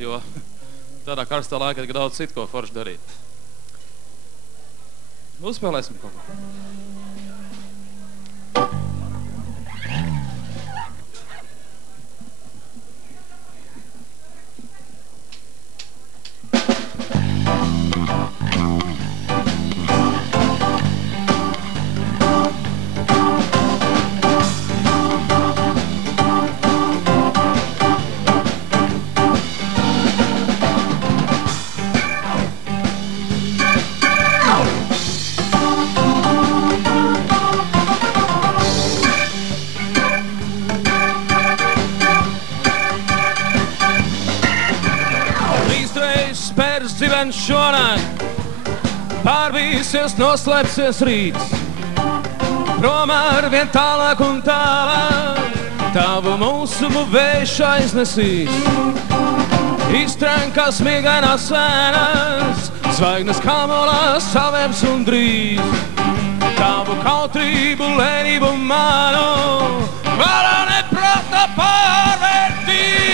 jo tādā karstā laikā ir daudz citu, ko forši darīt. Uzspēlēsim kaut ko. Šonakt pārvīsies, noslēpsies rīts, prom ar vien tālāk un tālāk, tavu mūsu vējš aiznesīs. Iztrenkās mīgainās sēnas, zvaignes kamolās savēms un drīz. Tavu kautrību, lēnību manu, varā neprata pārvērtīt.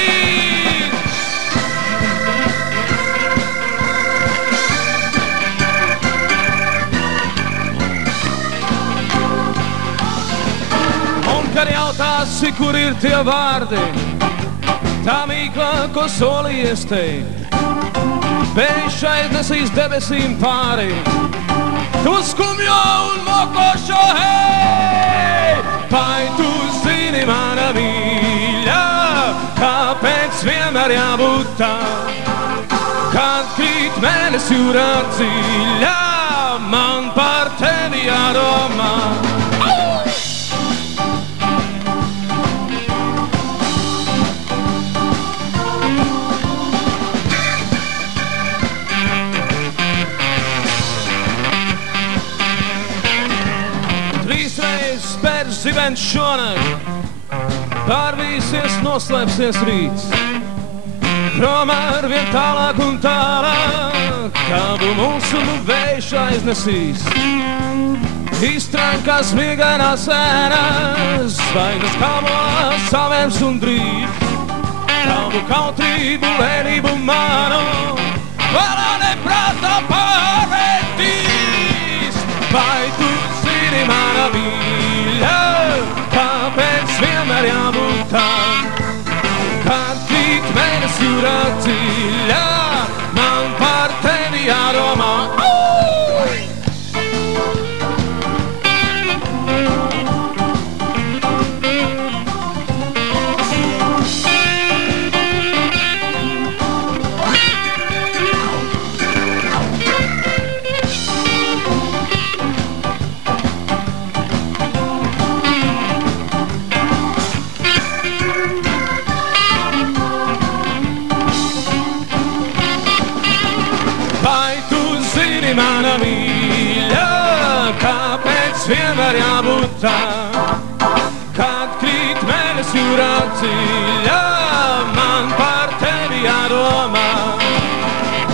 Kad jautāsi, kur ir tie vārdi, tā mīkla, ko solījies teikt, vējš aiznesīs debesīm pāri, tu skumjo un mokošo, hei! Vai tu zini, mana mīļa, kāpēc vienmēr jābūt tā, kad krīt mēnes jūrā dziļā, man par tevi jādomā. Zibens šonakt pārvīsies, noslēpsies rīts, prom ar vien tālāk un tālāk, tavu mūsu vējš aiznesīs. Iztrenkās mīgainās ēnas, zvaignes kamolās savēms un drīz. Tavu kautrību, lēnību manu, varā neprātā pārvērtīs. Vai tu zini, mana mīļa, kāpēc vienmēr jābūt tā, kad krīt mēnes jūrā dziļā, man par tevi jādomā. Mana mīļa, kāpēc vienmēr jābūt tā, kad krīt mēnes jūrā dziļā, man par tevi jādomā.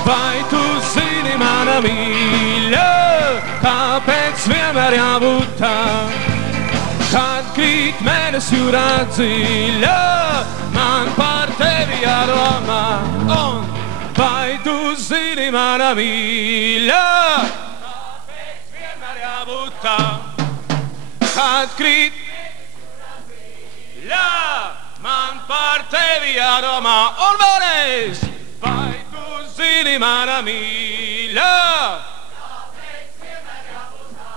Vai tu zini, mana mīļa, kāpēc vienmēr jābūt tā, kad krīt mēnes jūrā dziļā, man par tevi jādomā. Un vai tu zini, mana mīļa, kāpēc vienmēr jābūt tā, kad krīt mīļa, man par tevi jādomā. Un vēlreiz, vai tu zini, mana mīļa, kāpēc vienmēr jābūt tā,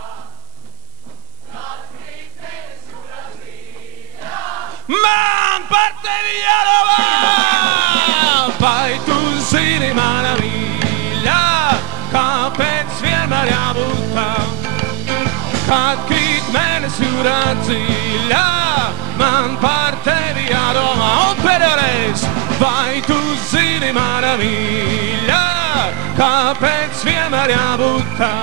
kad krīt mēnes jūrā dziļā, man par tevi jādomā. Vai tu zini, mana mīļa, kāpēc vienmēr jābūt tā, kad krīt mēnes jūrā dziļā, man par tevi jādomā. Un pēdējais, vai tu zini, mana mīļa, kāpēc vienmēr jābūt tā,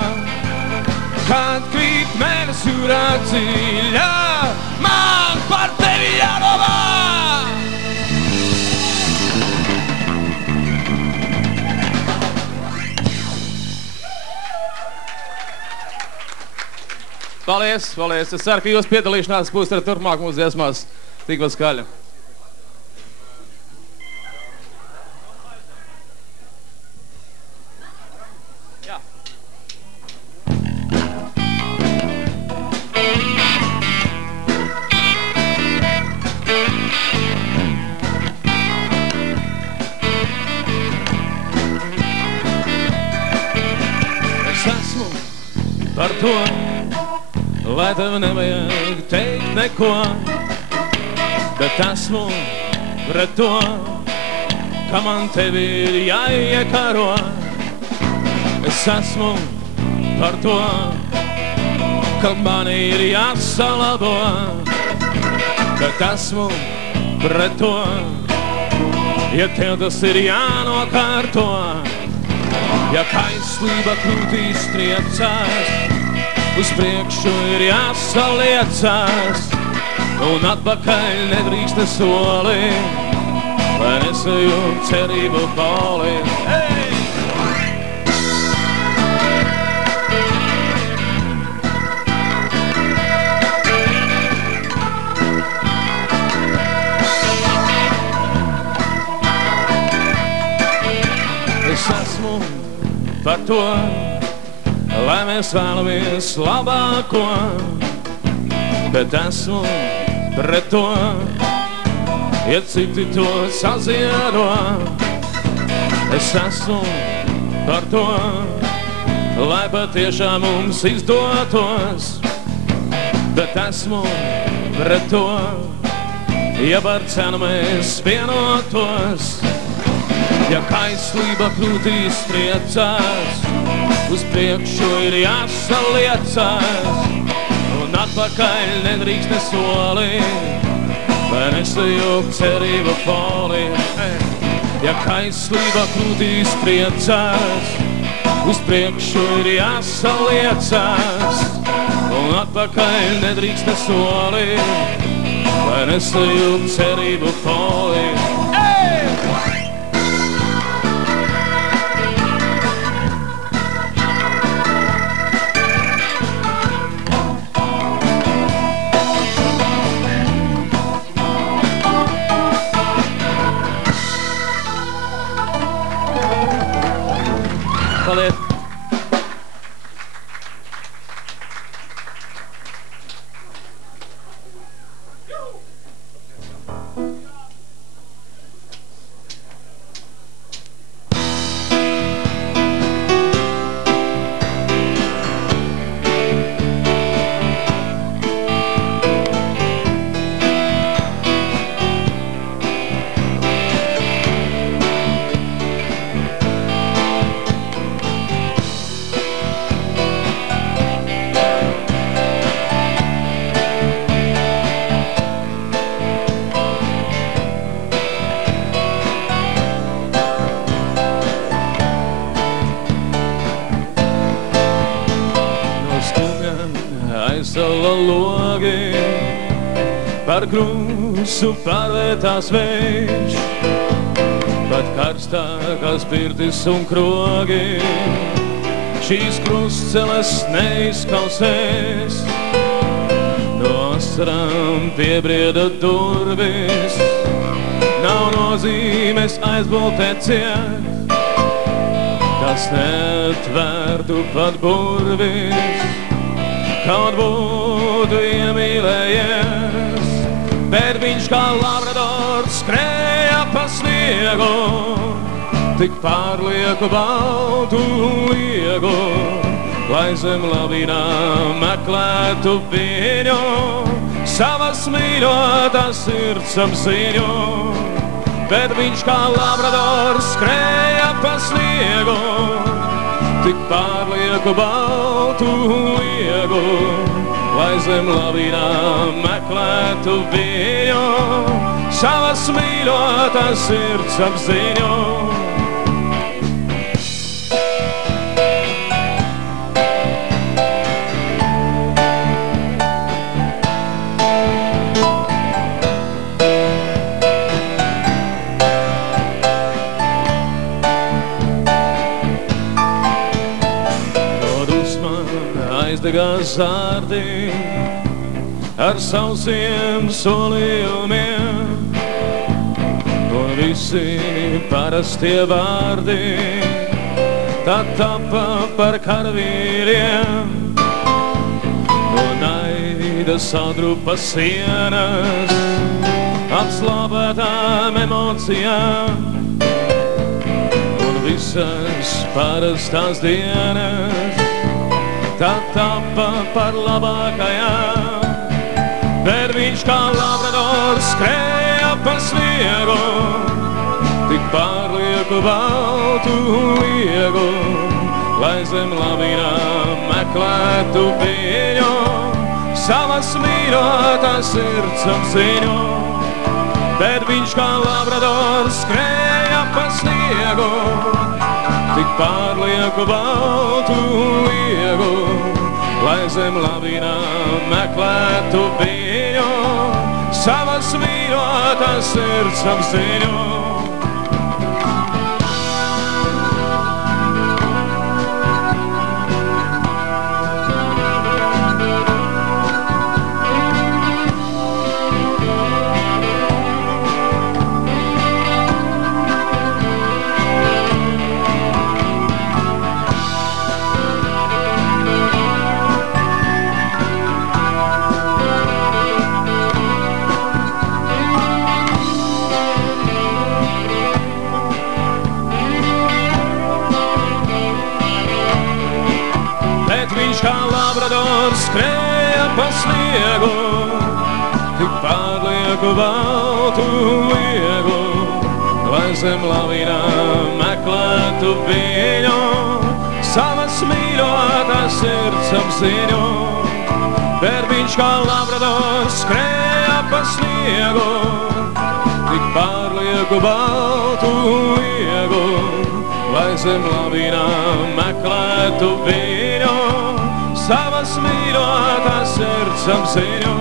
kad krīt mēnes jūrā dziļā, man par tevi jādomā. Paldies, paldies. Es ceru, ka jūs piedalīšanās būs arī turpmāk mūsu dziesmās tikpat skaļa. par to, lai tev nevajag teikt neko, bet esmu pret to, ka man tevi ir jāiekaro. Es esmu par to, ka man ir jāsalabo, bet esmu pret to, ja tev tas ir jānokārto. Ja kaislība krūtīs triecās, uz priekšu ir jāsaliecās, un atpakaļ nedrīkst ne soli, lai nesajūg cerību poli. Hey! Es esmu par to, lai mēs vēlamies labāko, bet esmu pret to, ja citi to saziedo. Es esmu par to, lai patiešām mums izdotos, bet esmu pret to, ja par cenu mēs vienotos. Ja kaislība krūtīs triecās, uz priekšu ir jāsaliecās, un atpakaļ nedrīkst ne soli, lai nesajūg cerību poli. Ja kaislība krūtīs triecās, uz priekšu ir jāsaliecās, un atpakaļ nedrīkst ne soli, lai nesajūg cerību poli. Paldies! Aizsala logi, par krustu pārvērtās vējš, pat karstākās pirtis un krogi, šīs krustceles neizkausēs, no asarām piebrieda durvis, nav nozīmes aizboltēt ciet, kas neatvērtu pat burvis. Kaut būtu iemīlējies, bet viņš kā labradors skrēja pa sniegu, tik pārlieku baltu liegu, lai zem lavīnām meklētu viņu, savas mīļotās sirds apziņu. Bet viņš kā labradors skrēja pa sniegu, tik pārlieku baltu liegu, lai zem lavīnām meklētu viņu, savas mīļotās sirds apziņu. Aizdegās zārdi ar sausiem solījumiem, un visi parastie vārdi tad tapa par karavīriem, no naida sadrupa sienas apslāpētām emocijām, un visas parastās dienas tad tapa par labākajām. Bet viņš kā labradors skrēja pa sniegu, tik pārlieku baltu liegu, lai zem lavīnām meklētu viņu, savas mīļotās sirds apziņu. Bet viņš kā labradors skrēja pa sniegu, tik pārlieku baltu liegu, lai zem lavīnām meklētu viņu, savas mīļotās sirds apziņu. Kā labradors skrēja pa sniegu, tik pārlieku baltu liegu, lai zem lavīnām meklētu viņu, savas mīļotās sirds apziņu. Bet viņš kā labradors skrēja pa sniegu, tik pārlieku baltu liegu, lai zem lavīnām meklētu viņu, savas mīļotās sirds apziņu.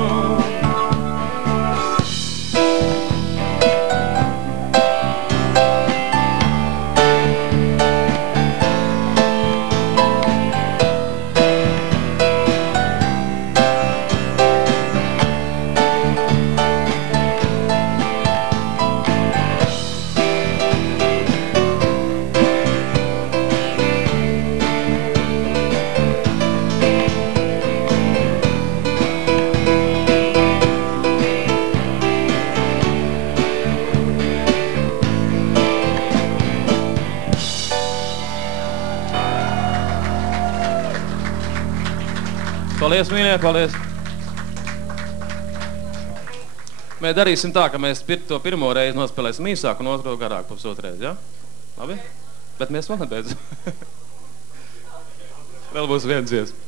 Paldies, mīļie, paldies. Mēs darīsim tā, ka mēs to pirmo reizi nospēlēsim īsāk un otro garāk pusotru reizi, ja? Labi? Bet mēs vēl nebeidzam. Vēl būs viens dziesma.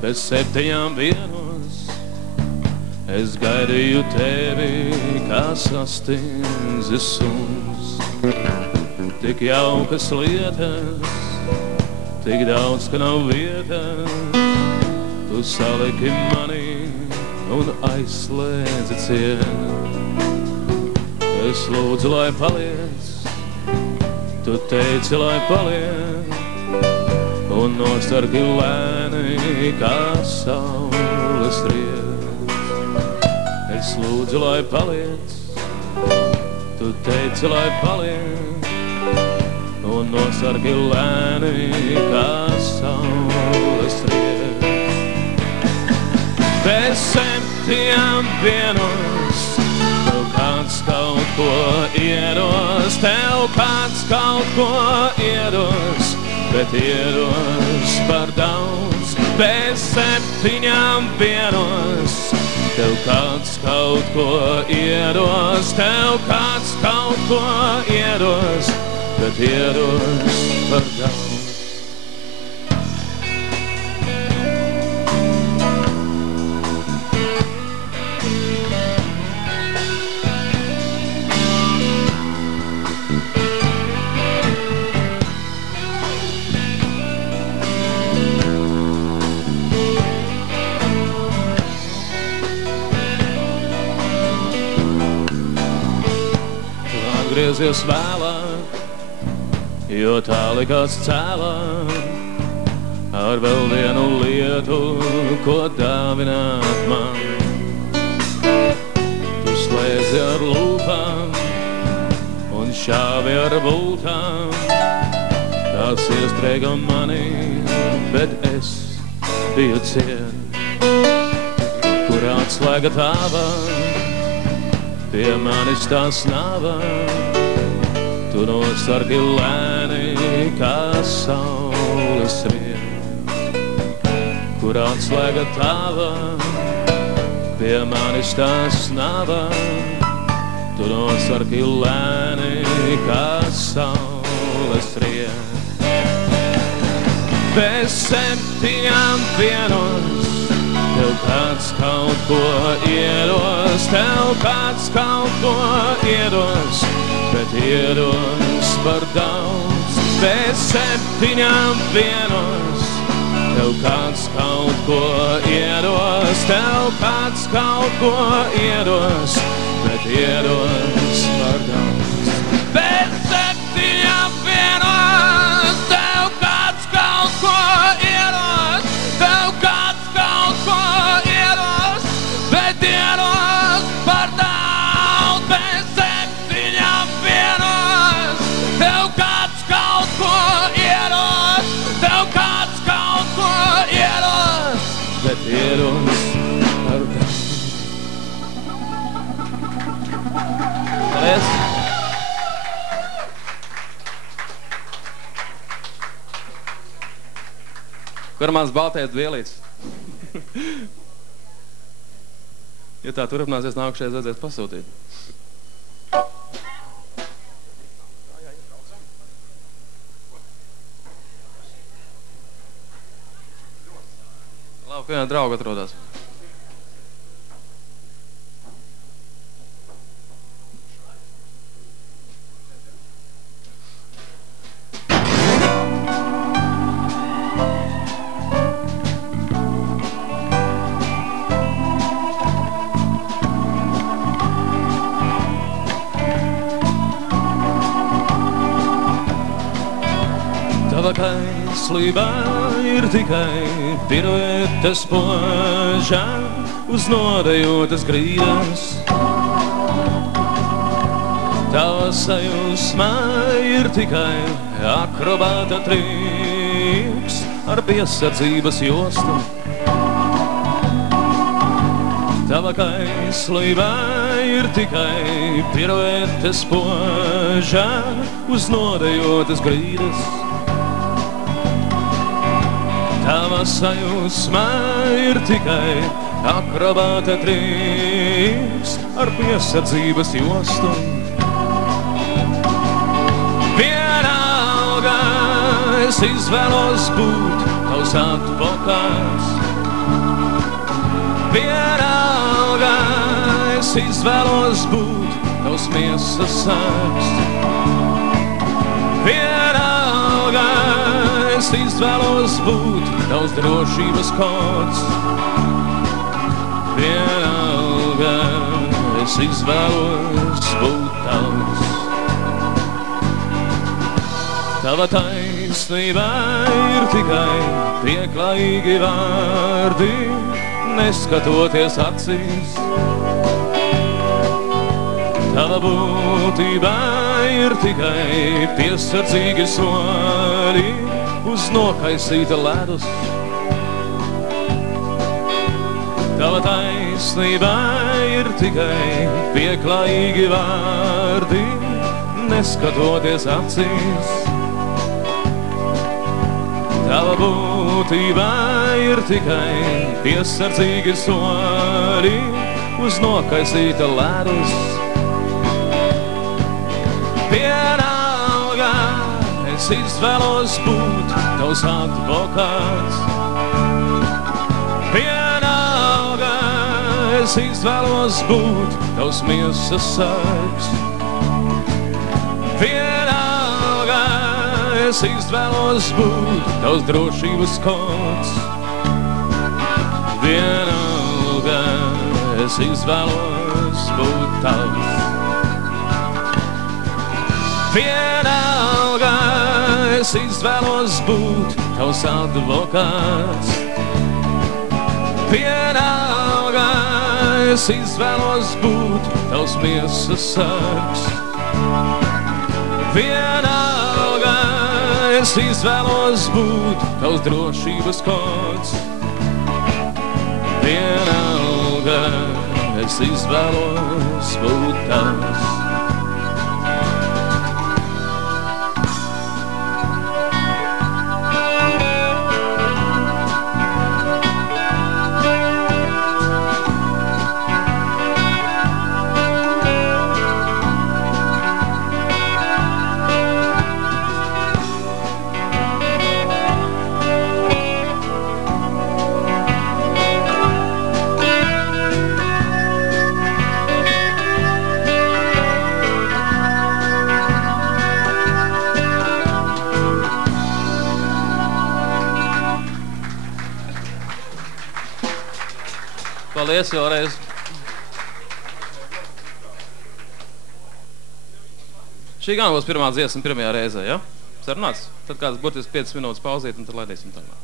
Bez 7 dienos es gaidīju tevi kā sastindzis suns. Tik jaukas lietas, tik daudz, ka nav vietas, tu saliki mani un aizslēdzi ciet. Es lūdzu, lai paliec, tu teici, lai paliec, un nostarki lēni kā saules riet. Es lūdzu, lai paliec, tu teici, lai paliec, un nostarki lēni kā saules riet. Bez 7 dienos tev kāds kaut ko iedos, tev kāds kaut ko iedos, bet iedos par daudz. Bez 7 dienos tev kāds kaut ko iedos, tev kāds kaut ko iedos, bet iedos par daudz. atgriezies vēlāk, jo tā likās cēlāk, ar vēl vienu lietu, ko dāvināt man. Tu slēdzi ar lūpām un šāvi ar bultām, tās iestrēga mani, bet es biju ciet. Kur atslēga tava, pie manis tās nava, tu nosargi lēni, kā saules riet. Kur atslēga tava, pie manis tās nava, tu nosargi lēni, kā saules riet. Bez 7 dienos tev kāds kaut ko iedos, tev kāds kaut ko iedos, bet iedos par daudz. Bez 7 dienos tev kāds kaut ko iedos, tev kāds kaut ko iedos, bet iedos par daudz. Bez 7 dienos tev kāds kaut ko iedos, tev kāds kaut ko iedos, bet iedos par daudz. Bez 7 dienos tev kāds kaut ko iedos, tev kāds kaut ko iedos, bet iedos par daudz. Paldies! Kur mans baltais dvielīts? Ja tā turpināsies, nākušais vajadzēs pasūtīt. Labi, ka vienā drauga atrodās. Tava kaislībā ir tikai piruetes požā uz nodejotas grīdas. Tava sajūsmā ir tikai akrobāta trips ar piesardzības jostu. Tava kaislībā ir tikai piruetes požā uz nodejotas grīdas. Tava sajūsmā ir tikai akrobāta trips ar piesardzības jostu. Vienalga es izvēlos būt tavs advokāts. Vienalga es izvēlos būt tavs miesas sargs. Vienalga es izvēlos būt tavs drošības kods. Vienalga es izvēlos būt tavs. Tava taisnība ir tikai pieklājīgi vārdi, neskatoties acīs. Tava būtība ir tikai piesardzīgi soļi uz nokaisīta ledus. Tava taisnība ir tikai pieklājīgi vārdi, neskatoties acīs. Tava būtība ir tikai piesardzīgi soļi uz nokaisīta ledus. Vienalga es izvēlos būt tavs advokāts. Vienalga es izvēlos būt tavs miesas sargs. Vienalga es izvēlos būt tavs drošības kods. Vienalga es izvēlos būt tavs. Vienalga es izvēlos būt tavs advokāts. Vienalga es izvēlos būt tavs miesas sargs. Vienalga es izvēlos būt tavs drošības kods. Vienalga es izvēlos būt tavs. Paldies vēlreiz. Šī gan būs pirmā dziesma pirmajā reizē, ja? Sarunāts? Tad kāds burtiski 5 minūtes pauzīt un tad laidīsim tālāk.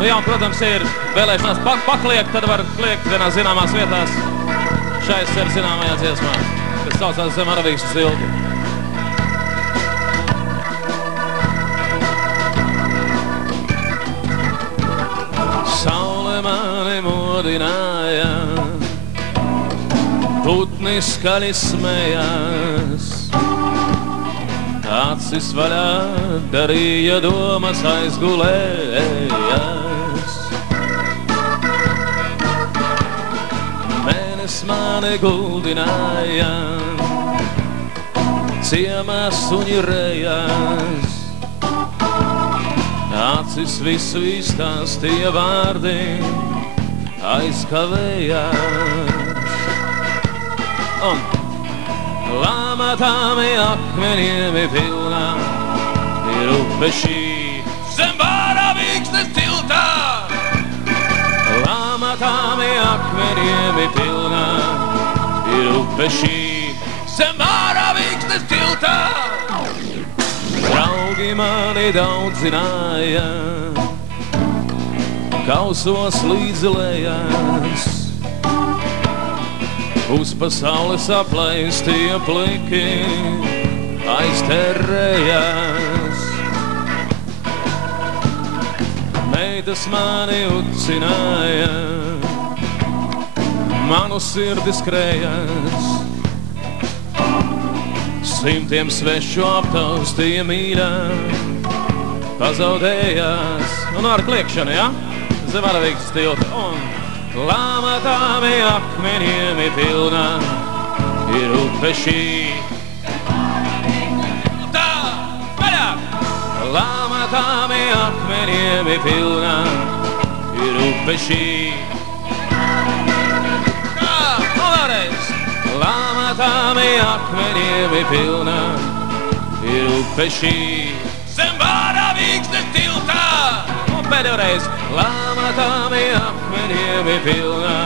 Nu jā, un, protams, ja ir vēlēšanās pakliekt, tad var kliekt vienās zināmās vietās šais ar zināmajā dziesmā, kas saucās Zem Aravīkšas cilti. Saule mani modināja, putni skaļi smējās, acis vaļā darīja domas aizgulējas. Mēnes mani guldināja, ciemā suņi rējās, acis visu izstāstīja vārdi, aizkavējās. Un lamatām akmeņiem pilnā ir upe šī Zem Aravīkšas tiltā. Lamatām akmeņiem pilnā ir upe šī Zem Aravīkšas tiltā. Draugi mani daudzināja, kausos līdzi lejās, uz pasaules aplaistie pliki aizterējās. Meitas mani ucināja, manu sirdi skrējās, simtiem svešu aptaustīja mīļā, pazaudējās. Un ar kliekšanu, ja? Zem Aravīkšas tilta. Un lamatām akmeņiem pilnā ir upe šī. Tā, vaļāk! Lamatām akmeņiem pilnā ir upe šī. Tā, un vēlreiz! Lamatām akmeņiem pilnā ir upe šī Zem Aravīkšas tiltā. Un pēdējo reiz. Lamatām akmeņiem pilnā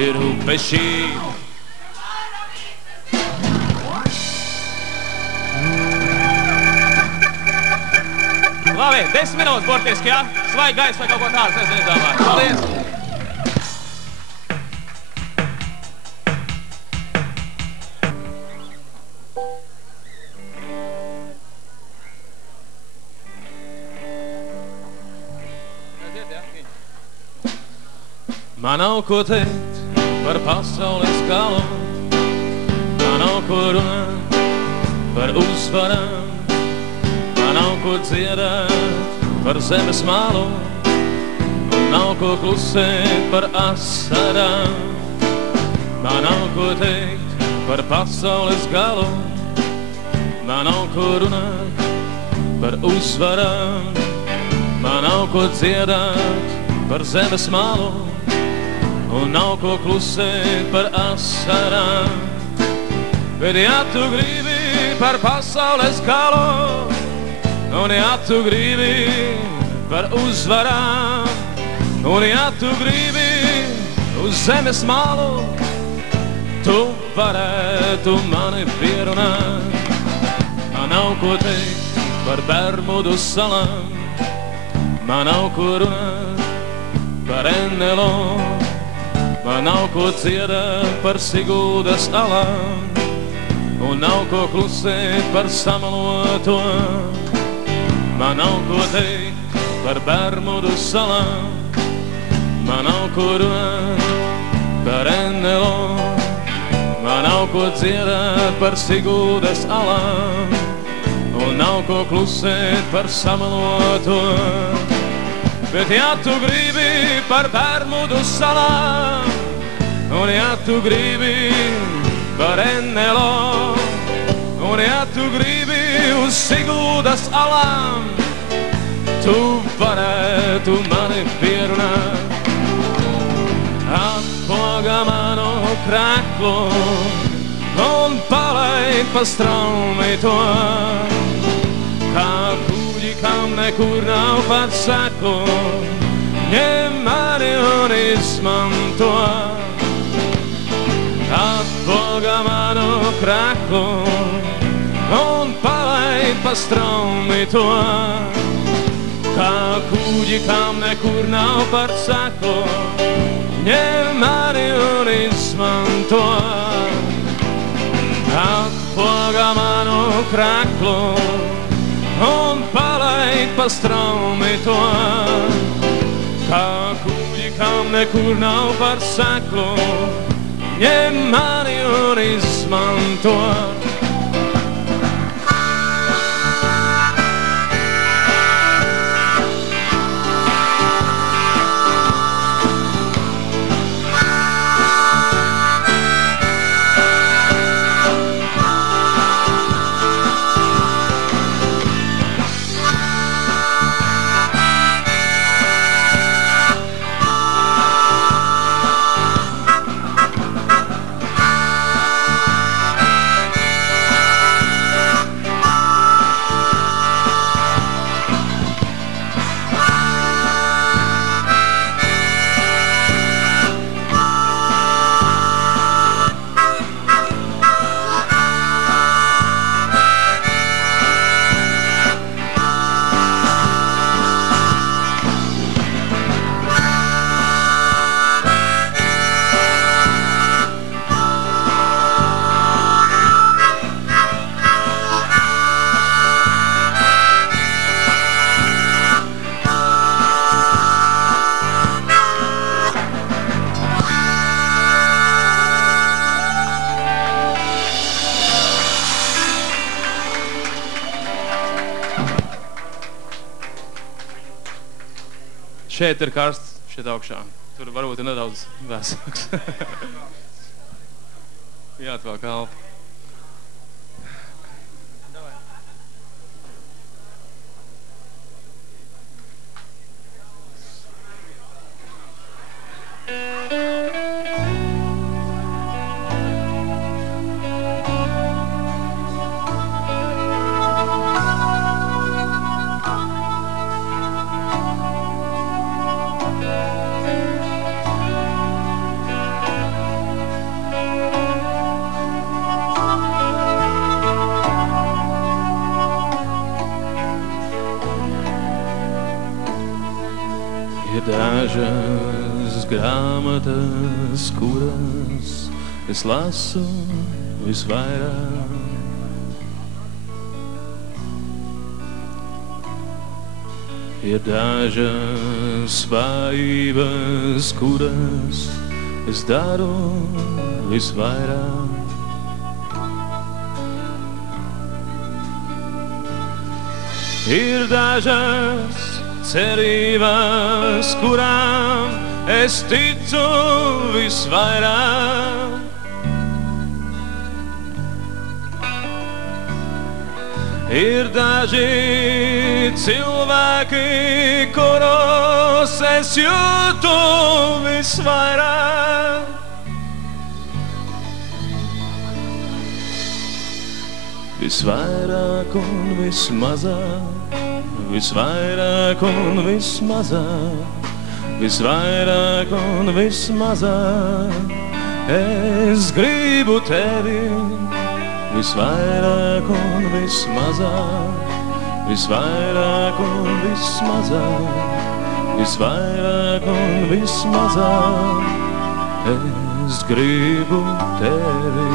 ir upe šī. Labi, 10 minūtes burtiski, ja? Svaigi gaisa vai kaut ko tādu, nezinu izdomāt. Paldies! Man nav ko teikt par pasaules galu, man nav ko runāt par uzvarām, man nav ko dziedāt par zemes malu, un nav ko klusēt par asarām. Man nav ko teikt par pasaules galu, man nav ko runāt par uzvarām, man nav ko dziedāt par zemes malu, un nav ko klusēt par asarām. Bet ja tu gribi par pasaules galu, un ja tu gribi par uzvarām, un ja tu gribi uz zemes malu, tu varētu mani pierunāt. Man nav ko teikt par Bermudu salām, man nav ko runāt par NLO, man nav ko dziedāt par Siguldas alām, un nav ko klusēt par samaloto. Man nav ko teikt par Bermudu salām, man nav ko runāt par NLO, man nav ko dziedāt par Siguldas alām, un nav ko klusēt par samaloto. Bet ja tu gribi par Bermudu salām, un ja tu gribi par NLO, un ja tu gribi uz Siguldas alām, tu varētu mani pierunāt. Atpoga manu kreklu un palaid pa straumi to, kā kuģi, kam nekur nav pat seklu, ņem mani un izmanto. Atpoga manu kreklu un palaid pa straumi to, kā kuģi, kam nekur nav pat seklu, ņem mani un izmanto. Atpoga manu kreklu un palaid pa straumi to, kā kuģi, kam nekur nav par seklu, ņem mani un izmanto. Šeit ir karsts, šeit augšā. Tur varbūt ir nedaudz vēsāks. Jāatvēl kalpu. Dažas grāmatas, kuras es lasu visvairāk, ir dažas vājības, kuras es daru visvairāk. Ir dažas cerības, kurām es ticu visvairāk. Ir daži cilvēki, kuros es jūtu visvairāk. Visvairāk un vismazāk, visvairāk un vismazāk, visvairāk un vismazāk. Es gribu tevi visvairāk un vismazāk, visvairāk un vismazāk, visvairāk un vismazāk. Es gribu tevi.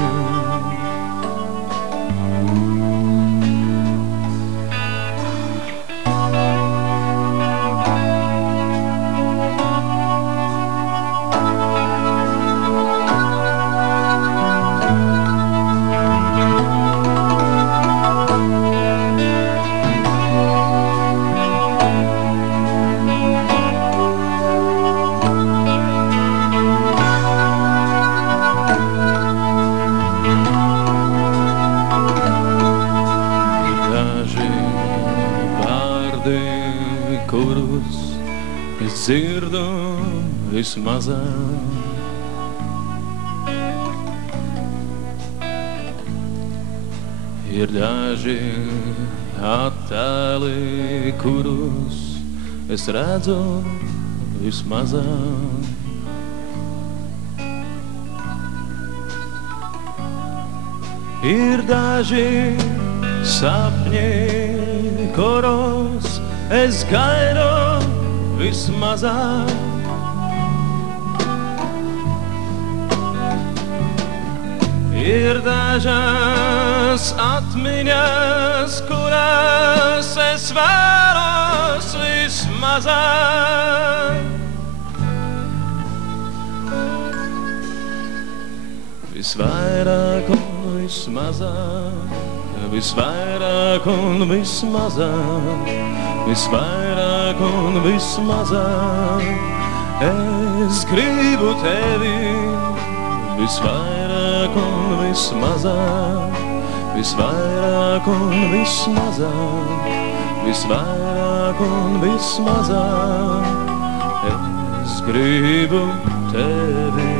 Kurus es dzirdu vismazāk. Ir daži attēli, kurus es redzu vismazāk. Ir daži sapņi, kurus es gaidu vismazāk. Ir dažas atmiņas, kuras es vēlos vismazāk. Visvairāk un vismazāk, visvairāk un vismazāk, visvairāk un vismazāk. Es gribu tevi visvairāk un vismazāk, visvairāk un vismazāk, visvairāk un vismazāk. Es gribu tevi.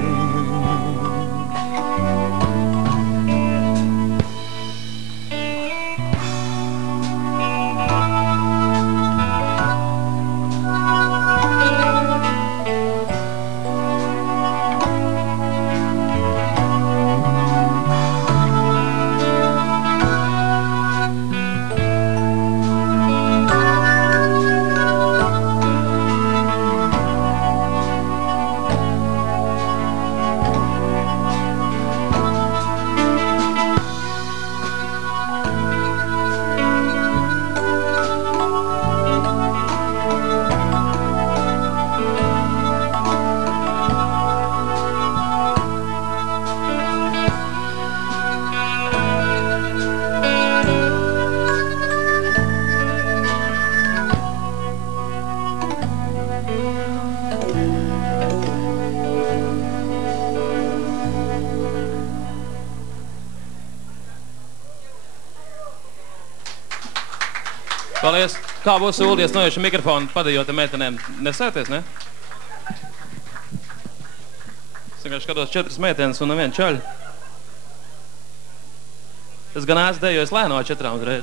Paldies. Kā būs Uldies noieši mikrofonu padējot meitenēm? Nesēties, ne? Es vienkārši skatos 4 meitenes un nevienu čaļu. Es gan esmu dējos lēno 4 uzreiz.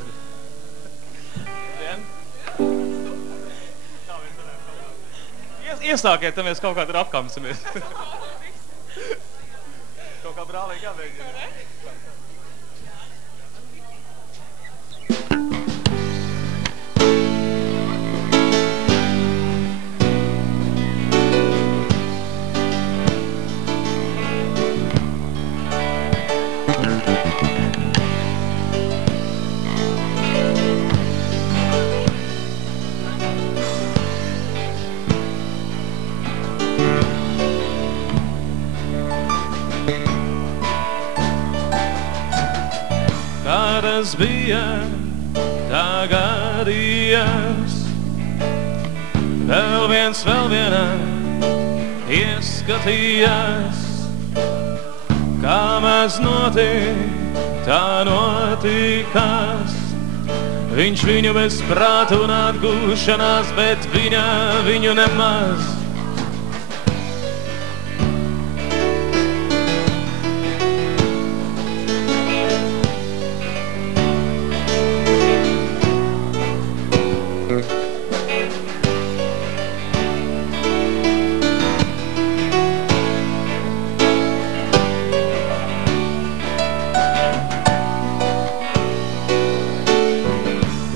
Iesākiet, tad mēs kaut kā tur apkamsimies. Kaut kā brālīgi jābeidz. Tas bija tagadījies, vēl vienā ieskatījās, kā maz notika, tā notikās. Viņš viņu bez prātu un atgūšanās, bet viņa viņu nemaz.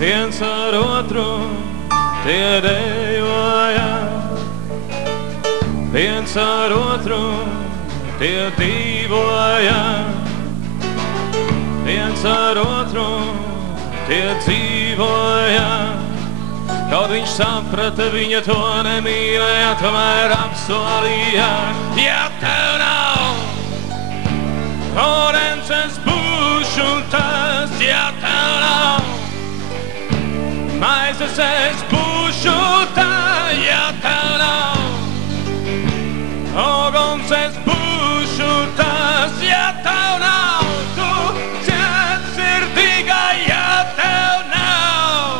viens ar otru tie dejoja, viens ar otru tie dzīvoja, viens ar otru tie dzīvoja. Kaut viņš saprata, viņa to nemīlēja, tomēr apsolīja. Ja tev nav ūdens, es būšu tas, ja tev nav maizes, es būšu tā, ja tev nav uguns, es būšu tas, ja tev nav tu cietsirdīga, ja tev nav.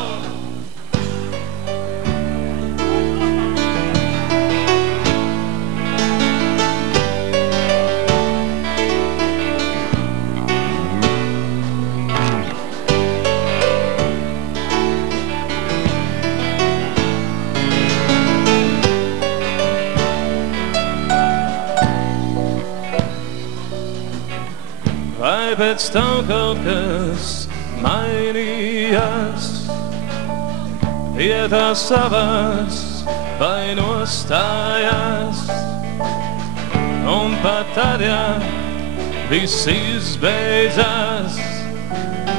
Vai pēc tam kaut kas mainījās, vietās savās vai nostājās, un pat tad, ja viss izbeidzās,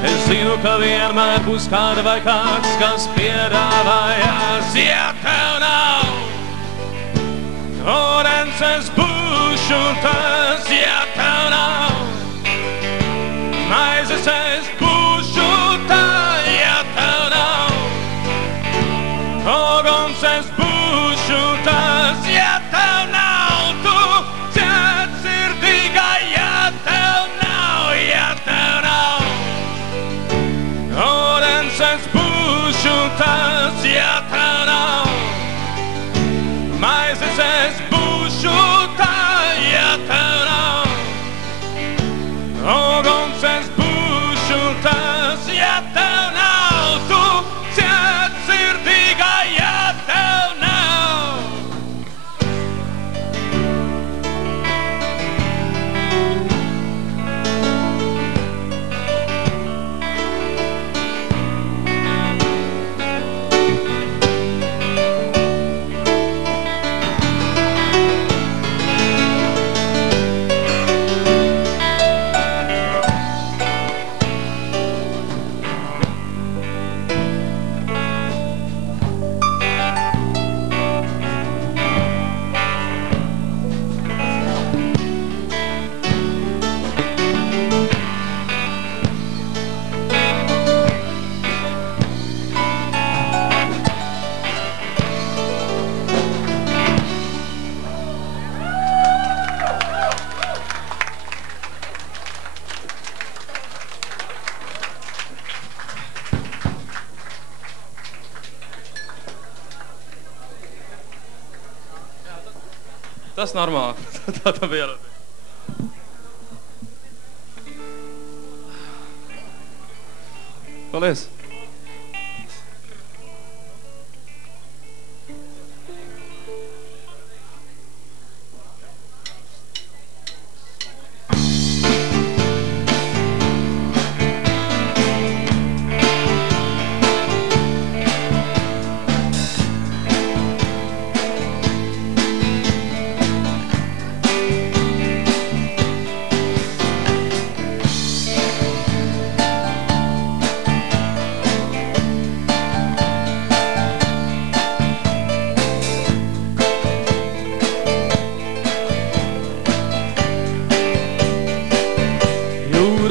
es zinu, ka vienmēr būs kāda vai kāds, kas piedāvājās. Ja tev nav ūdens, es būšu tas, ja tev nav maizes, es būšu tā, ja tev nav uguns, es būšu tas, ja tev nav tu cietsirdīga, ja tev nav ūdens, es būšu tas, ja tev nav maizes, es būšu tā, ja tev nav uguns, es būšu tas, ja tev nav tu cietsirdīga, ja tev nav. Tas normāli. Tā bija. Paldies.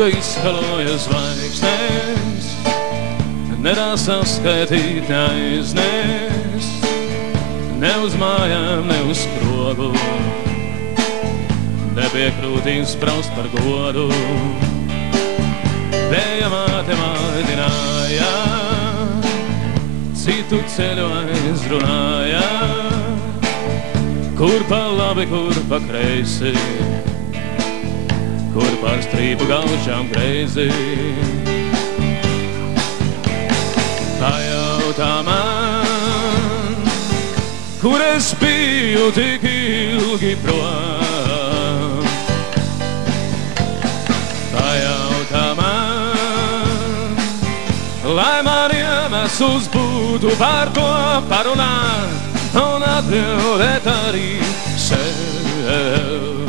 Izskaloja zvaigznes, nedā saskaitīt aiznēs, ne uz mājām, ne uz krogu, nepiekrūtīs spraust par godu. Vēja māte mātināja, citu ceļu aizrunāja, kur pa labi, kur pa kreisi, kur par strīpu gaušām greizi. Pajautā man, kur es biju tik ilgi prom. Pajautā man, lai man Mājās uzbūtu par to parunāt un atbildēt arī sev.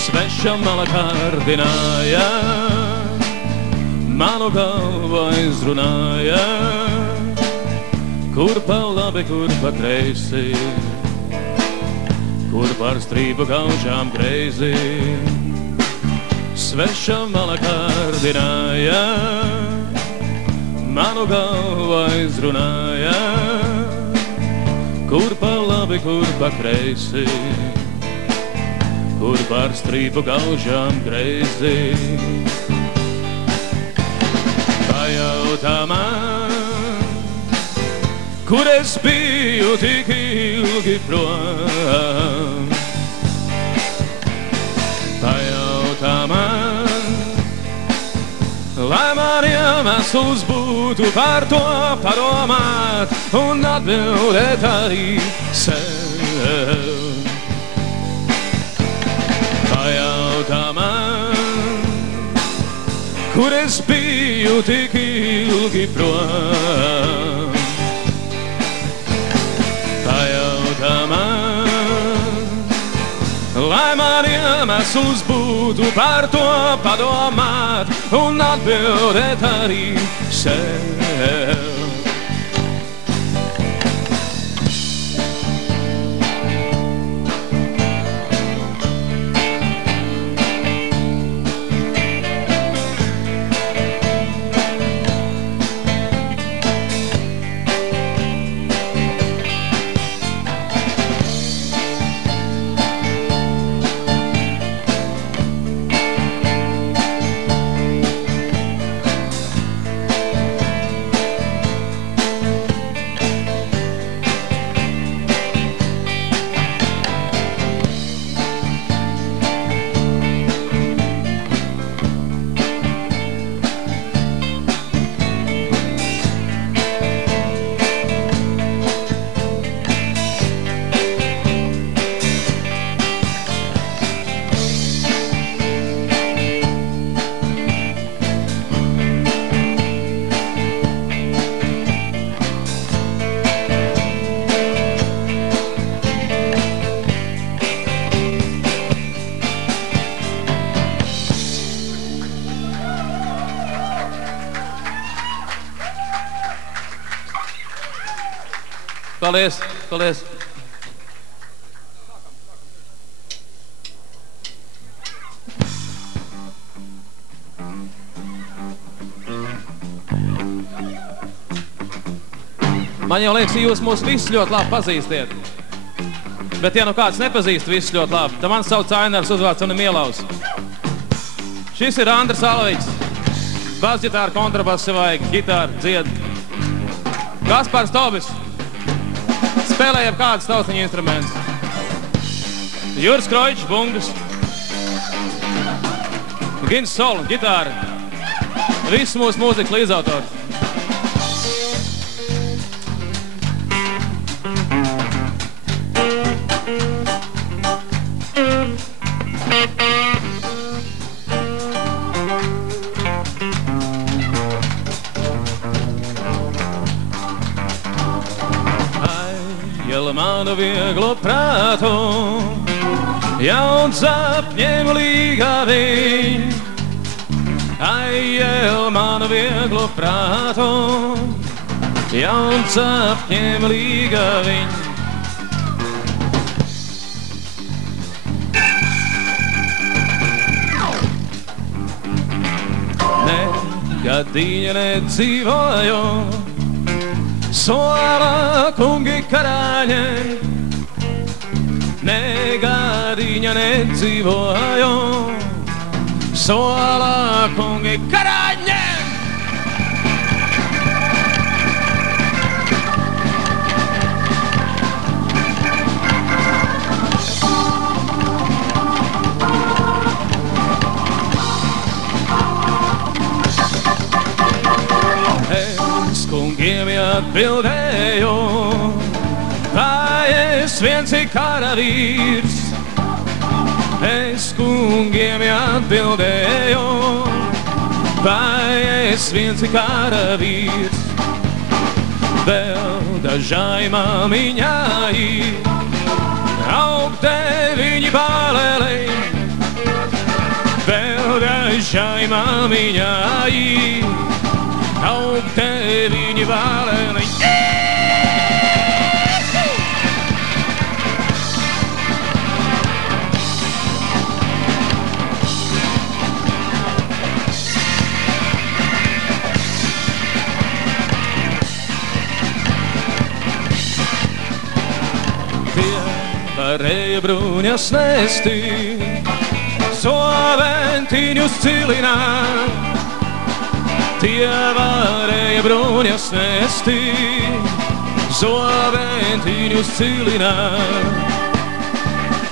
Sveša mala kārdināja, manu galvu aizrunāja, kur pa labi, kur pa kreisi, kur par strību gaužām greizi. Sveša mala kārdināja, manu galvu aizrunāja, kur pa labi, kur pa kreisi, kur par strīpu gaužām greizi. Pajautā man, kur es biju tik ilgi prom. Pajautā man, lai man iemesls būtu par to padomāt un atbildēt arī sev. Pajautā man, kur es biju tik ilgi prom. Pajautā man, lai man iemesls būtu par to padomāt un atbildēt arī sev. Paldies, paldies. Man jau liekas, jūs mūs visus ļoti labi pazīstiet. Bet ja nu kāds nepazīst visus ļoti labi, tad man sauc Ainars, uzvārds un Mielaus. Šis ir Andris Alviņš. Basģitāra, kontrabasi vai gitāra, dzied. Gaspars Tobis. Spēlēja kādas taustiņu instrumentus. Juris Kroičs, bungas. Gins Sola, gitāra. Viss mūsu mūzikas līdzautori. Manu vieglo prātu, jauns sapņiem līgavi. Aiel manu vieglo prātu, jauns sapņiem līgavi. Nekadiņa nedzīvoju, Sola kungi karāņe, negadiņa nedzīvoju, Sola kungi karāņe. kungiem atbildēju, vai es viens ir karavīrs. Es kungiem atbildēju, vai es viens ir karavīrs. Vēl dažai mamiņai augte viņi balelei. Vēl dažai mamiņai augte viņi balelei. Varēja bruņas nesti, soventiņus cilināt. Tie varēja bruņas nesti, soventiņus cilināt.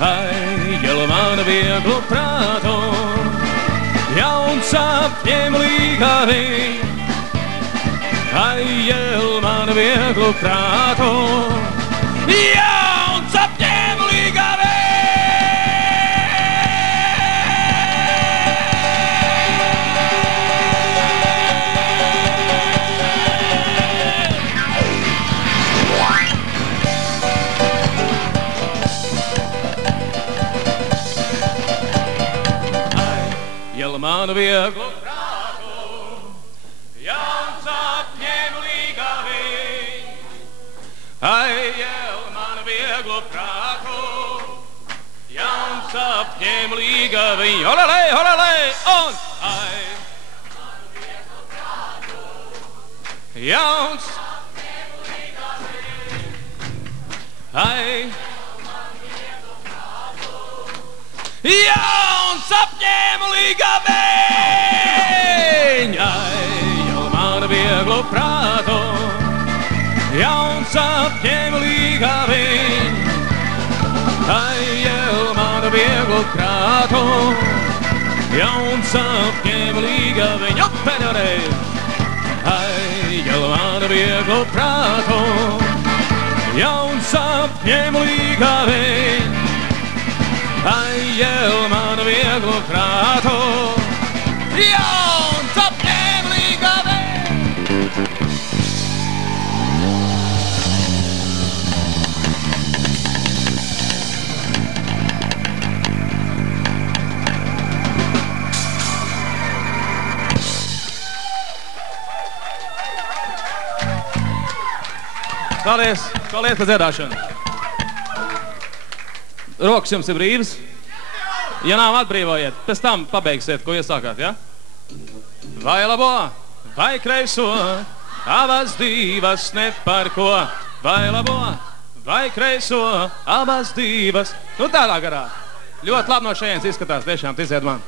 Ai, jel man vieglu prātu, jauns apņem līgavi. Ai, jel man vieglu prātu, jauns apņem līgavi. Man vieglu prātu, jauns apņem līgavi. Ai, jel man vieglu prātu, jauns apņem līgavi. Olele, olele, un ai, man vieglu prātu, jauns apņem līgavi. Ai, man vieglu prātu, jauns apņem līgavi. Vieglu prātu, jauns apņem līgavi. Ai, jel man vieglu prātu, jauns apņem līgavi. Pēdējais! Ai, jel man vieglu prātu, jauns apņem līgavi. Ai, jel man vieglu prātu, jauns apņem līgavi. Paldies par dziedāšanu. Rokas jums ir brīvas? Ja nav, atbrīvojiet. Pēc tam pabeigsiet, ko iesākāt, ja? Vai labo, vai kreiso, abas divas ne par ko. Vai labo, vai kreiso, abas divas. Nu tādā garā. Ļoti labi no šejienes izskatās, tiešām ticiet man.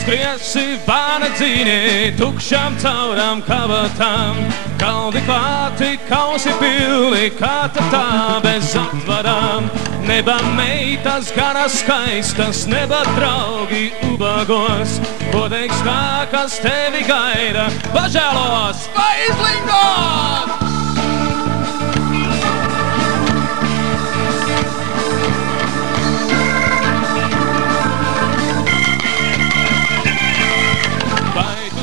Skriesi vanadzīni, tukšām caurām kabatām, kaldi klāti, kausi pilni, kā tā bez aptvarām. Neba meitas garas skaistas, neba draugi ubagos, ko teiks tā, kas tevi gaida, pažēlos vai izlingos!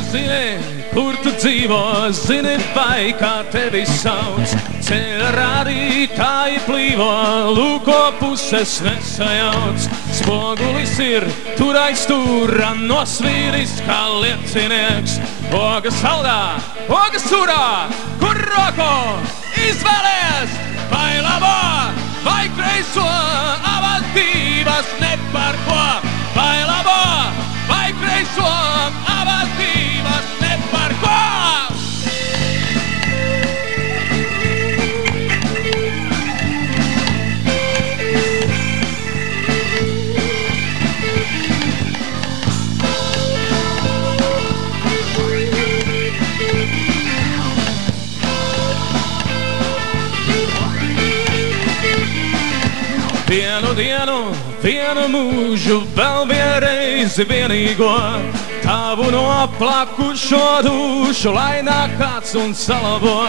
Zini, kur tu dzīvo, zini, vai kā tevi sauc. Ceļa rādītāji plīvo, lūko puses nesajauc. Spogulis ir tur aiz stūra, nosvīris kā liecinieks. Ogas saldā, ogas surā, kur roko izvēlies? Vai labo, vai kreiso, abas divas ne par ko. Vai labo, vai kreiso, abas divas ne par ko. Vienu dienu, vienu mūžu, vēl vienreiz vienīgo, tavu noplakušo dušu, lai nāk kāds un salabo.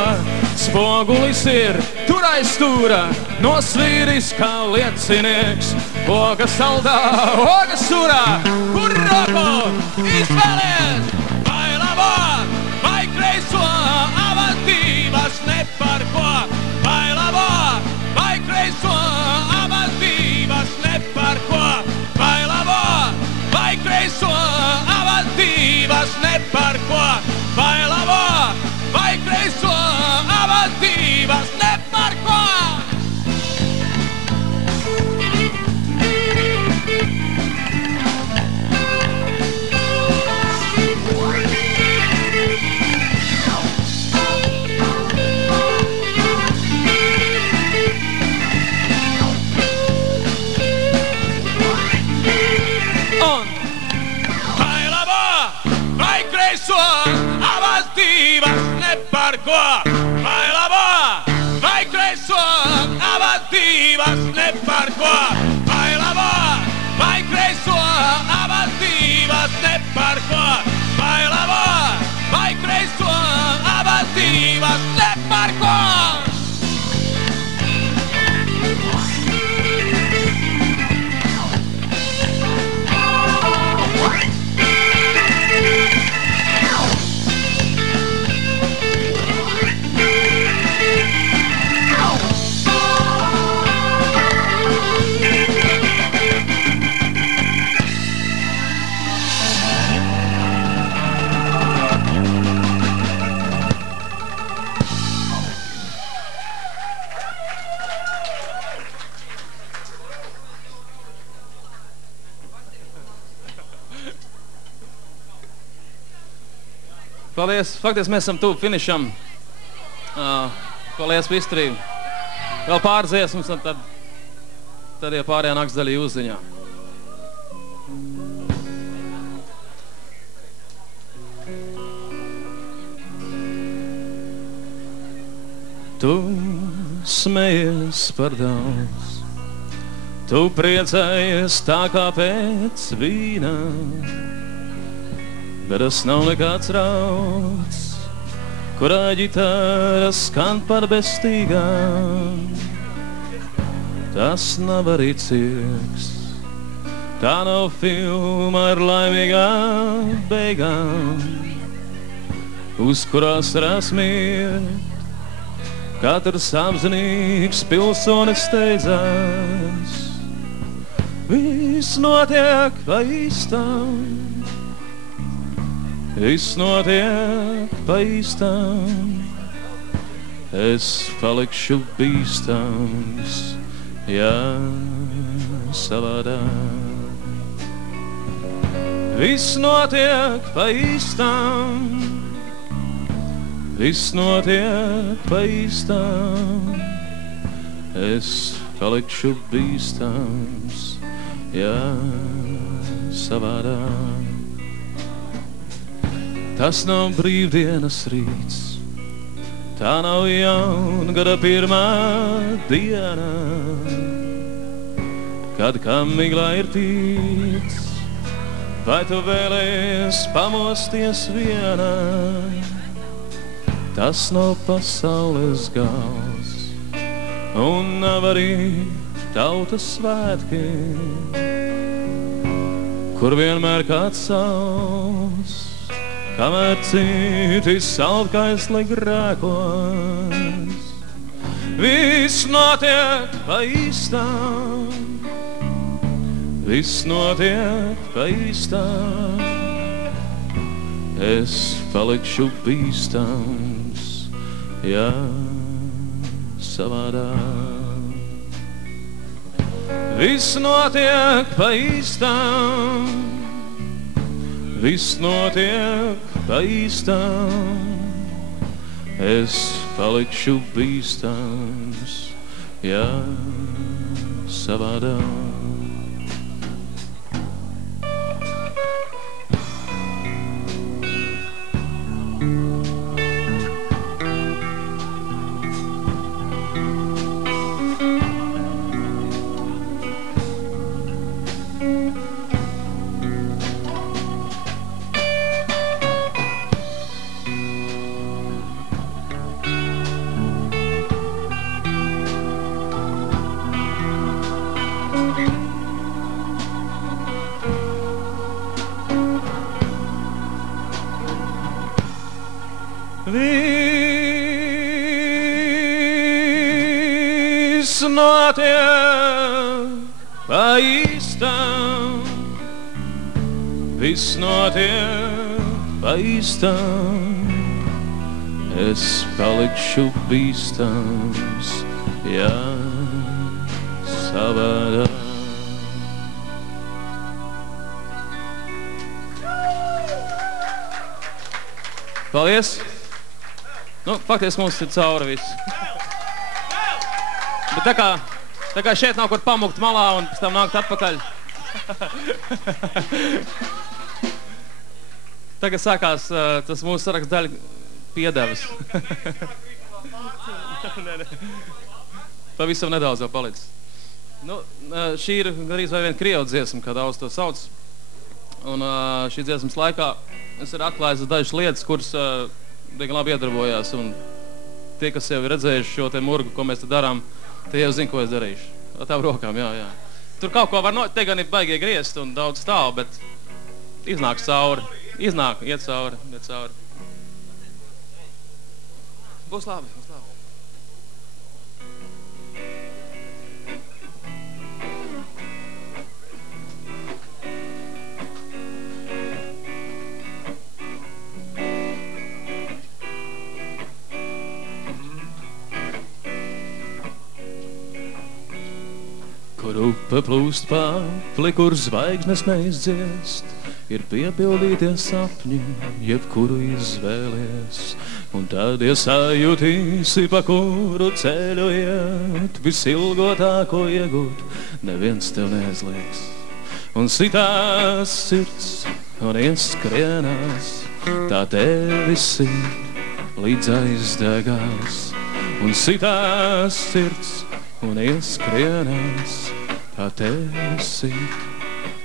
Spogulis ir tur aiz stūra, nosvīris kā liecinieks, oga saldā, oga surā, kur roko izvēlies, vai labo, vai kreiso, avantības ne par ko, vai labo, vai kreiso, avantības ne par ko, vai labo, vai kreiso, avantības ne par ko, vai labo, vai kreiso, avantības ne par ko. Avantības ne par ko, vai labo, vai kreiso, avantības ne par ko, vai labo, vai kreiso, avantības ne par ko, vai labo, vai kreiso, avantības ne par ko. Paldies, faktiski mēs esam tuvu finišam. Paldies, Pistrī. Vēl pāris dziesmas, un tad jau pārējā nakts daļa uzziņā. Tu smejies par daudz, tu priecājies tā kā pēc vīna, bet tas nav nekāds rauds, kurā ģitāra skan par bestīgām. Tas nav arī cirks, tā nav filma ar laimīgām beigām, uz kurās rasmiet, katrs apzinīgs pilsonis steidzās. Viss notiek pa īstām, viss notiek pa īstām, es palikšu bīstams, jā, savādāk. Viss notiek pa īstām, viss notiek pa īstām, es palikšu bīstams, jā, savādāk. Tas nav brīvdienas rīts, tā nav jaungada pirmā diena, kad kam miglā ir tīts, vai tu vēlies pamosties viena. Tas nav pasaules gals, un nav arī tautas svētki, kur vienmēr kāds sauc, kamēr citi saldkaisli grēkos. Viss notiek pa īstām, viss notiek pa īstām, es palikšu bīstams, jā, savādāk. Viss notiek pa īstām, viss notiek pa īstām, es palikšu bīstams, jā, savādāk. viss notiek pa īstam. Viss notiek pa īstam. Es palikšu bīstams, ja savādāk. Paldies! Nu, faktiski mums ir cauri viss. Bet tā kā šeit nav kur pamukt malā un pēc tam nākt atpakaļ. Tagad sākās tas mūsu saraksts daļa piedevas. Pavisam nedaudz vēl palicis. Nu, šī ir garīz vai vien krievu dziesma, kā daudz to sauc. Un šī dziesmas laikā es arī atklājis dažas lietas, kuras diezgan labi iedarbojās. Un tie, kas jau ir redzējuši šo te murgu, ko mēs te darām, tie jau zina, ko es darīšu. Tām rokām, jā. Tur kaut ko var te gan ir baigie griezt un daudz stāv, bet iznāk cauri. Iznāk, iet cauri. Būs labi. Kur upe plūst papli, kur zvaigznes neizdziest, ir piepildītie sapņi, jebkuru izvēlies. Un tad iesajutīsi, pa kuru ceļu iet, visilgotāko iegūt, neviens tev neaizliegs. Un sitās sirds un ieskrienās, tā tevi sird līdz aizdegās. Un sitās sirds un ieskrienās, tā tevi sird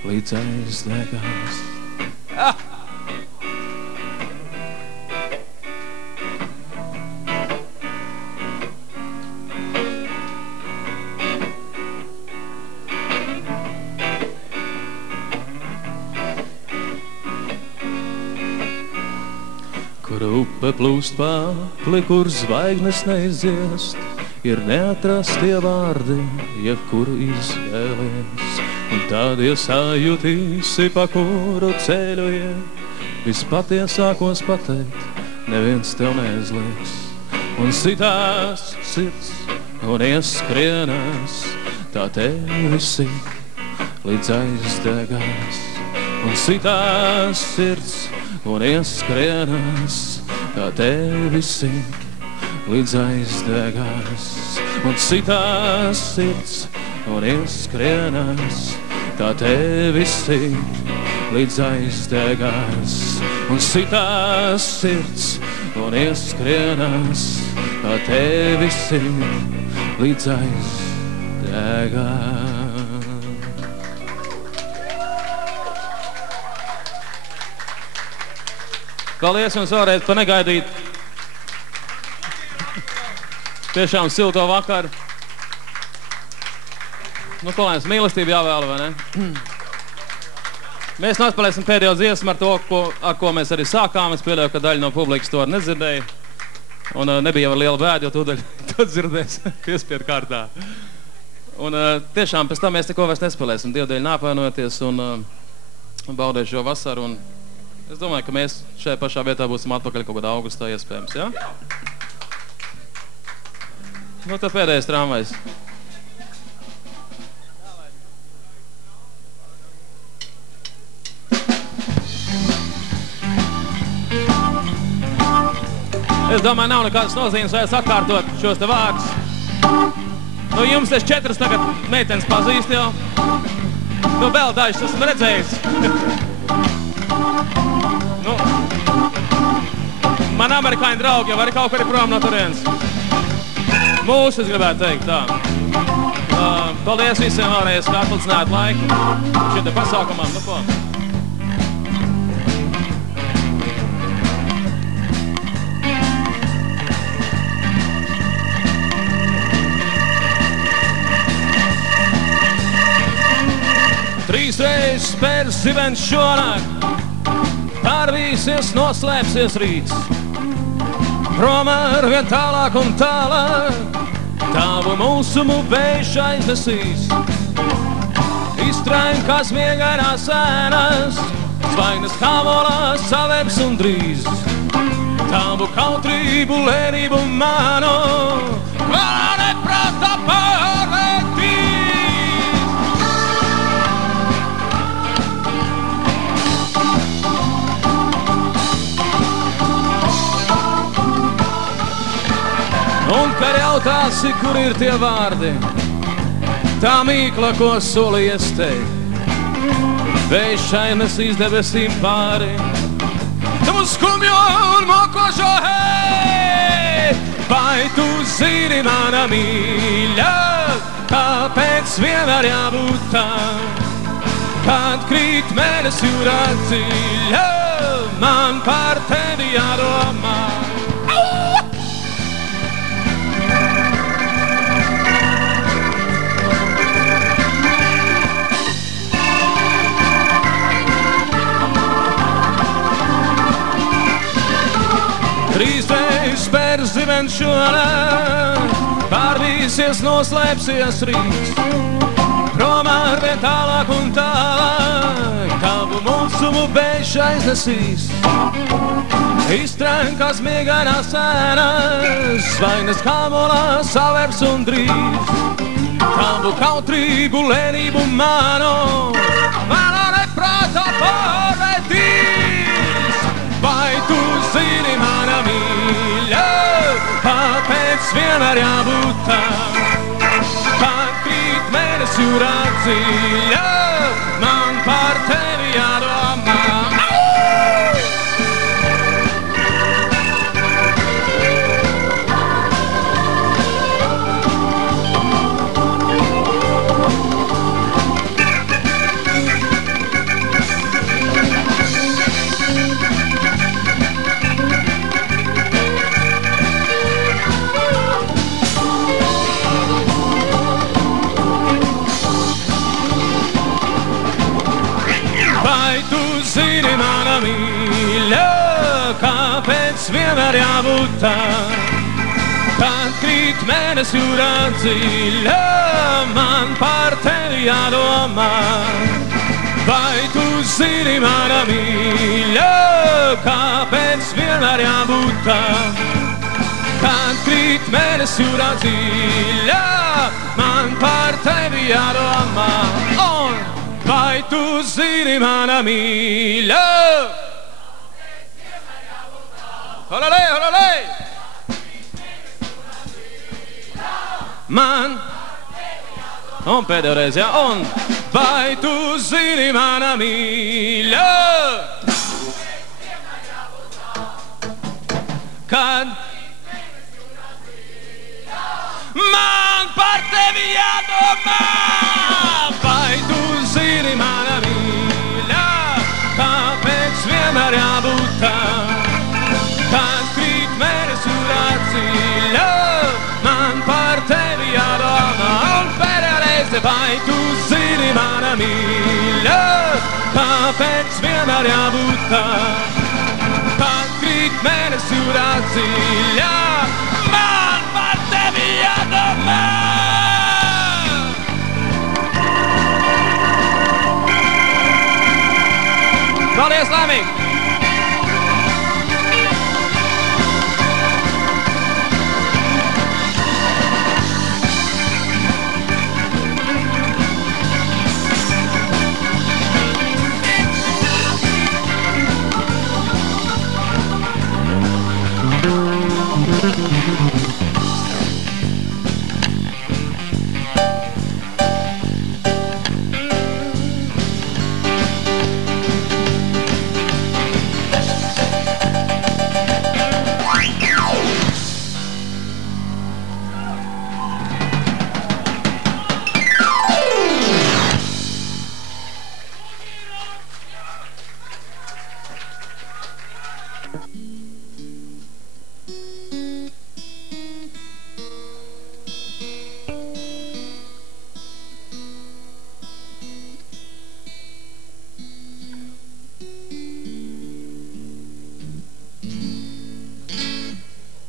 līdz aizdegās. Kur upe plūst papli, kur zvaigznes neizdziest, ir neatrastie vārdi, jebkuru izvēlies. Un tad iesajutīsi, pa kuru ceļu iet, vispatiesākos pateikt, neviens tev neaizliegs. Un sitās sirds un ieskrienās, tā tevi sird līdz aizdegās. Un sitās sirds un ieskrienās, tā tevi sird līdz aizdegās. Un sitās sirds un ieskrienās, tā tevi sird līdz aizdegās. Un sitās sirds un ieskrienās, tā tevi sird līdz aizdegās. Paldies jums vēlreiz par negaidīt. Tiešām silto vakaru. Nu, kolēns, mīlestība jāvēla, vai ne? Mēs nospēlēsim pēdējo dziesmu ar to, ar ko mēs arī sākām. Es pieļauju, ka daļa no publikas to nedzirdēja. Un nebija jau ar lielu bēdu, jo tūdaļ to dzirdēs piespiedu kārtā. Un tiešām pēc tam mēs neko vairs nespēlēsim. Dievdēļ nāpēnojoties un baudēt šo vasaru. Un es domāju, ka mēs šajā pašā vietā būsim atpakaļ kaut kādā augustā iespējams, ja? Nu, tad pēdējais tramvajs. Es domāju, nav nekādas nozīmes vairs atkārtot šos te vārdus. Nu, jums es 4 tagad meitenes pazīst jau. Nu, vēl dažas esmu redzējis. Nu, man amerikāņu draugi jau arī kaut kur ir prom no turienes. Mūsu, es gribētu teikt, tā. Paldies visiem vēlreiz, kā atlicināt laiku šiem te pasākumam. Nu, ko? Trīs reizes spērs zibens šonakt, pārvīsies, noslēpsies rīts. Promēr vien tālāk un tālāk, Tavu mūsumu vējš aiznesīs, iztraim kā smiegainās ēnas, zvaigznes kavolās saveps un drīz. Tavu kautrību, lēnību manu, kā neprāta pārvērtīs. Un kad jautāsi, kur ir tie vārdi, tā mīkla, ko solījies teikt, vējš aiznesīs debesīm pāri. Tavu skumjo un mokošo, hei! Vai tu zini, mana mīļa, kāpēc vienmēr jābūt tā? Kad krīt mēnesi jūrā dziļa, man par tevi jādomā. Trīsreiz spērs zivens šonā, pārvīsies, noslēpsies rīts. Prom ar vien tālāk un tālāk, tavu mūsumu vējš aiznesīs. Iztrenkās miegainās ēnas, zvaigznes kavolās saveps un drīz. Tavu kautrību, lēnību manu, mano neprāta pārvērtīs. Vai tu zini, mana mīļa, kāpēc vienmēr jābūt tā? Kad krīt mēnesi jūrā dziļa, man par tevi jādomā. Zini, mana mīļa, kāpēc vienmēr jābūt tā? Kad krīt mēnesi jūrā dziļa, man par tevi jādomā. Vai tu zini, mana mīļa, kāpēc vienmēr jābūt tā? Kad krīt mēnesi jūrā dziļa, man par tevi jādomā. Vai tu zini, mana mīļa? Holalei, holalei! Man! Un pēdējo reizi, jā, un! Vai tu zini, mana mīļa? Kad man par tevi jādomā! Vai tu zini, mana mīļa, kāpēc vienmēr jābūt tā? Kad krīt mēnesi jūrā dziļa, man par tevi jādomā. Un pēdējā reize, vai tu zini, mana mīļa, kāpēc vienmēr jābūt tā? Kad krīt mēnesi jūrā dziļa, man par tevi jādomā. Paldies, laimīgi!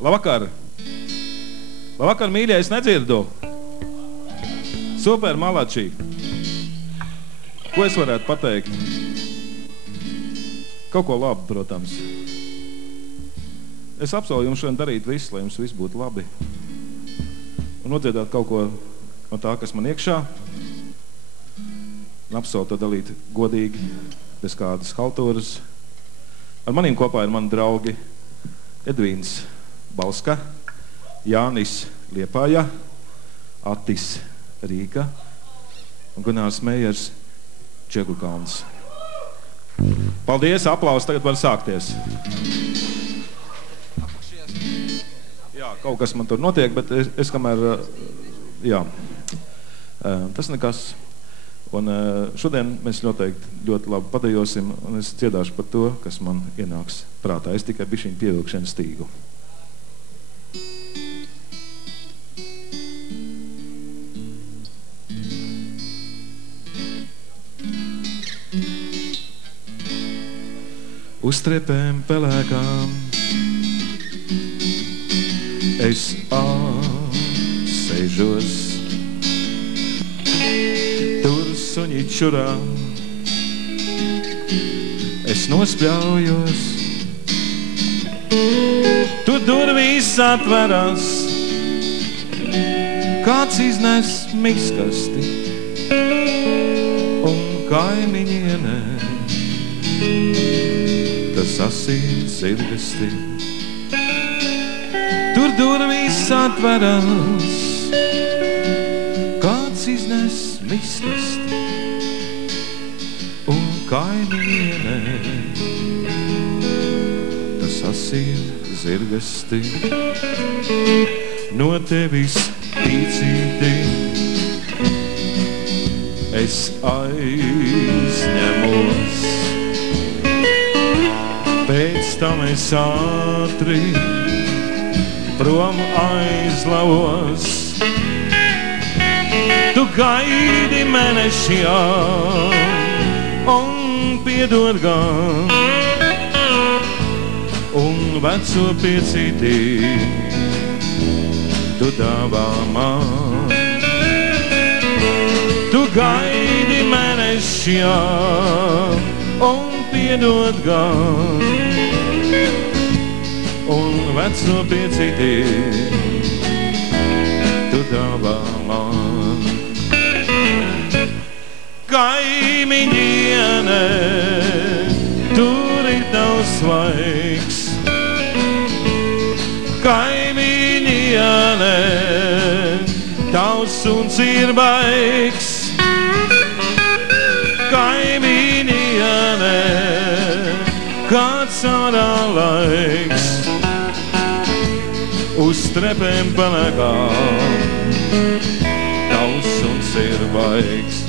Labvakar! Labvakar, mīļie, es nedzirdu. Super, malačī. Ko es varētu pateikt? Kaut ko labu, protams. Es apsolu jums šodien darīt visu, lai jums viss būtu labi. Un nodziedāt kaut ko no tā, kas man iekšā. Un apsolu to dalīt godīgi, bez kādas haltūras. Ar maniem kopā ir mani draugi Edvīns Balska, Jānis Liepājā, Atis Rīga un Gunārs Meijers Čiegukalns. Paldies, aplausi, tagad var sākties. Jā, kaut kas man tur notiek, bet es kamēr, jā, tas nekas. Un šodien mēs ļoti labi padejosim, un es dziedāšu par to, kas man ienāks prātā. Es tikai bišķiņu pievilkšanu stīgu. Uz trepēm pelēkām es sēžos, tur suņi čurā, es nospļaujos, tur durvīs atveras, kāds iznes miskasti un kaimiņienē. Tas asīs zirgasti, tur durvīs atveras, kāds iznes miskasti un kaimiņienē. Tas asīs zirgasti, no tevis tīcīti, es aizņemos. Pēc tam es ātri prom aizlavos. Tu gaidi mēnešijā un piedod gan, un veco piecītī tu dāvā man. Tu gaidi mēnešijā un piedod gan, un veco piecītī tu dāvā man. Kaimiņiene, tur ir tavs svaigs. Kaimiņiene, tavs suns ir baigs. Kaimiņiene, kāds ārā laiks, uz trepēm pelēkām, tavs suns ir baigs.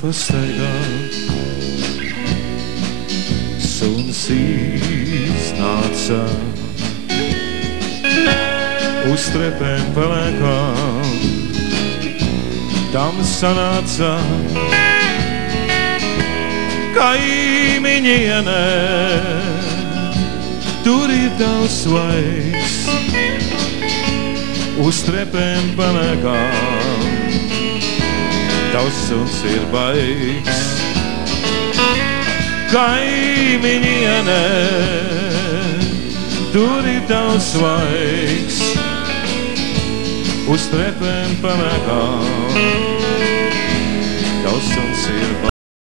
Pastaigā suns iznāca, uz trepēm pelēkām, tam sanāca. Kaimiņiene, tur ir tavs svaigs, uz trepēm pelēkām, tavs suns ir baigs. Kaimiņiene, tur ir tavs svaigs, uz trepēm pelēkām, tavs suns ir baigs.